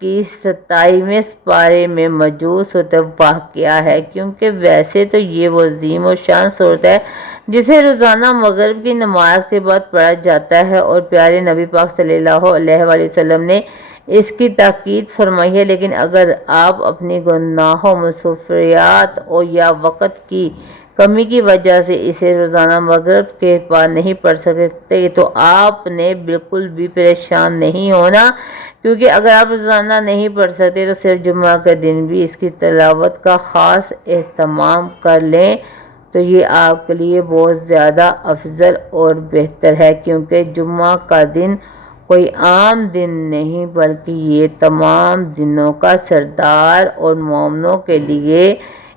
کی 27ویں پارے میں موجود صورت واقعہ ہے، کیونکہ ویسے تو یہ وہ عظیم و شان صورت ہے جسے روزانہ مغرب کی نماز کے بعد پڑھا جاتا ہے، اور پیارے نبی پاک صلی اللہ علیہ وآلہ وسلم نے اس کی تاکید فرمائی ہے۔ لیکن اگر آپ اپنی گناہوں، مصروفیات اور یا وقت کی کمی کی وجہ سے اسے روزانہ مغرب کے بعد نہیں پڑھ سکتے تو آپ نے بالکل بھی پریشان نہیں ہونا، کیونکہ اگر آپ روزانہ نہیں پڑھ سکتے تو صرف جمعہ کے دن بھی اس کی تلاوت کا خاص اہتمام کر لیں تو یہ آپ کے لیے بہت زیادہ افضل اور بہتر ہے، کیونکہ جمعہ کا دن کوئی عام دن نہیں بلکہ یہ تمام دنوں کا سردار اور مومنوں کے لیے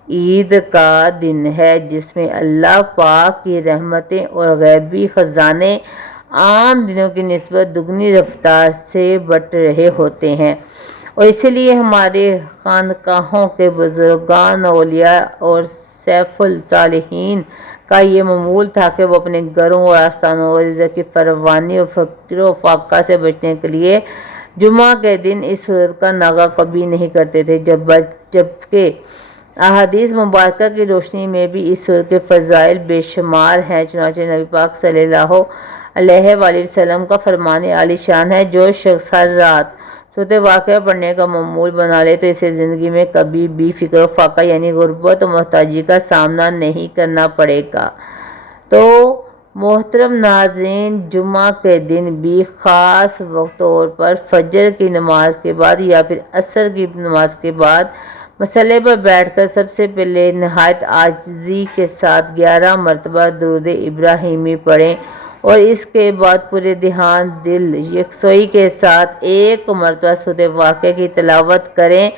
عید کا دن ہے، جس میں اللہ پاک کی رحمتیں اور غیبی خزانے عام دنوں کی نسبت دگنی رفتار سے بٹ رہے ہوتے ہیں، اور اسی لیے ہمارے خانقاہوں کے بزرگان، اولیاء اور سیف الصالحین کا یہ معمول تھا کہ وہ اپنے گھروں اور آستانوں اور رزق کی فراوانی اور فقر و فاقہ سے بچنے کے لیے جمعہ کے دن اس صورت کا ناغہ کبھی نہیں کرتے تھے، جبکہ احادیث مبارکہ کی روشنی میں بھی اس صورت کے فضائل بے شمار ہیں۔ چنانچہ نبی پاک صلی اللہ علیہ وآلہ وسلم کا فرمان عالی شان ہے، جو شخص ہر رات صورت واقعہ پڑھنے کا معمول بنا لے تو اسے زندگی میں کبھی بھی فقر و فاقہ یعنی غربت و محتاجی کا سامنا نہیں کرنا پڑے گا۔ تو محترم ناظرین، جمعہ کے دن بھی خاص طور پر فجر کی نماز کے بعد یا پھر عصر کی نماز کے بعد مصلی پر بیٹھ کر سب سے پہلے نہایت عاجزی کے ساتھ 11 مرتبہ درود ابراہیمی پڑھیں، اور اس کے بعد پورے دھیان، دل یکسوئی کے ساتھ ایک مرتبہ سورۃ واقعہ کی تلاوت کریں،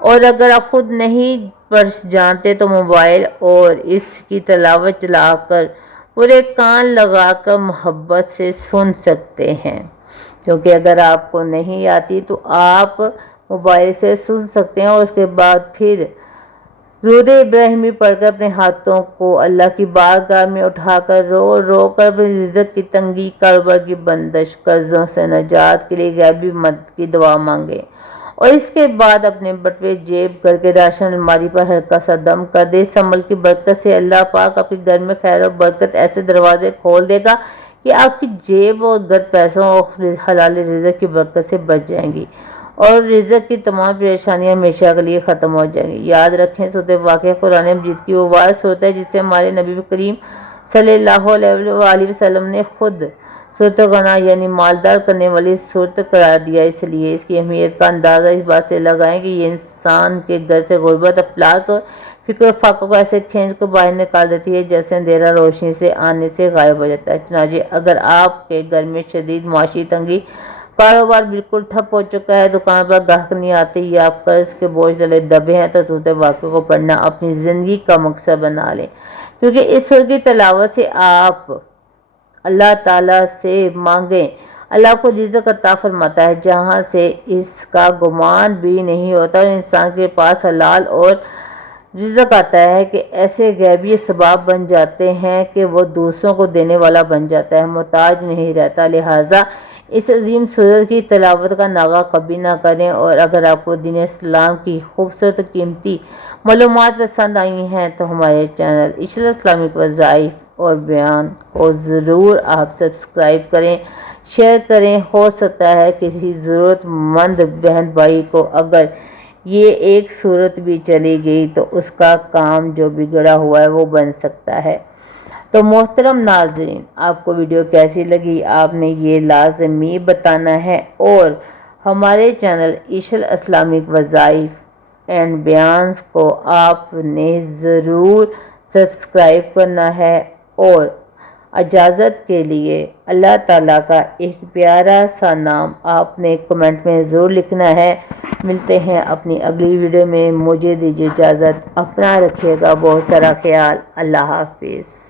اور اگر آپ خود نہیں پڑھ جانتے تو موبائل اور اس کی تلاوت چلا کر پورے کان لگا کر محبت سے سن سکتے ہیں، کیونکہ اگر آپ کو نہیں آتی تو آپ موبائل سے سن سکتے ہیں، اور اس کے بعد پھر درود ابراہیمی پڑھ کر اپنے ہاتھوں کو اللہ کی بارگاہ میں اٹھا کر رو رو کر اپنی رزق کی تنگی، کاروبار کی بندش، قرضوں سے نجات کے لیے غیبی مدد کی دعا مانگیں، اور اس کے بعد اپنے بٹوے جیب کر کے راشن الماری پر ہلکا سا دم کر دے۔ اس عمل کی برکت سے اللہ پاک آپ کے گھر میں خیر اور برکت ایسے دروازے کھول دے گا کہ آپ کی جیب اور گھر پیسوں اور حلال رزق کی برکت سے بچ جائیں گی، اور رزق کی تمام پریشانیاں ہمیشہ کے لیے ختم ہو جائیں گی۔ یاد رکھیں، سورۃ واقعہ قرآن مجید کی وہ واحد سورت ہے جسے ہمارے نبی کریم صلی اللہ علیہ وآلہ وسلم نے خود سورۃ غنا یعنی مالدار کرنے والی سورت قرار دیا۔ اس لیے اس کی اہمیت کا اندازہ اس بات سے لگائیں کہ یہ انسان کے گھر سے غربت، افلاس اور فقر و فاقہ کو ایسے کھینچ کر باہر نکال دیتی ہے جیسے اندھیرا روشنی سے آنے سے غائب ہو جاتا ہے۔ چنانچہ اگر آپ کے گھر میں شدید معاشی تنگی، کاروبار بالکل ٹھپ ہو چکا ہے، دکان پر گاہک نہیں آتے یا آپ قرض کے بوجھ تلے دبے ہیں، تو سورۃ واقعہ کو پڑھنا اپنی زندگی کا مقصد بنا لیں، کیونکہ اس سورت کی تلاوت سے آپ اللہ تعالیٰ سے مانگیں، اللہ کو رزق عطا فرماتا ہے جہاں سے اس کا گمان بھی نہیں ہوتا، اور انسان کے پاس حلال اور رزق آتا ہے کہ ایسے غیبی اسباب بن جاتے ہیں کہ وہ دوسروں کو دینے والا بن جاتا ہے، محتاج نہیں رہتا۔ لہٰذا اس عظیم سورت کی تلاوت کا ناغہ کبھی نہ کریں، اور اگر آپ کو دین اسلام کی خوبصورت قیمتی معلومات پسند آئی ہیں تو ہمارے چینل اشل اسلامک وظائف اور بیان کو ضرور آپ سبسکرائب کریں، شیئر کریں۔ ہو سکتا ہے کسی ضرورت مند بہن بھائی کو اگر یہ ایک صورت بھی چلی گئی تو اس کا کام جو بگڑا ہوا ہے وہ بن سکتا ہے۔ تو محترم ناظرین، آپ کو ویڈیو کیسی لگی آپ نے یہ لازمی بتانا ہے، اور ہمارے چینل اشل اسلامک وظائف اینڈ بیانز کو آپ نے ضرور سبسکرائب کرنا ہے، اور اجازت کے لیے اللہ تعالیٰ کا ایک پیارا سا نام آپ نے کمنٹ میں ضرور لکھنا ہے۔ ملتے ہیں اپنی اگلی ویڈیو میں، مجھے دیجیے اجازت، اپنا رکھیے گا بہت سارا خیال، اللہ حافظ۔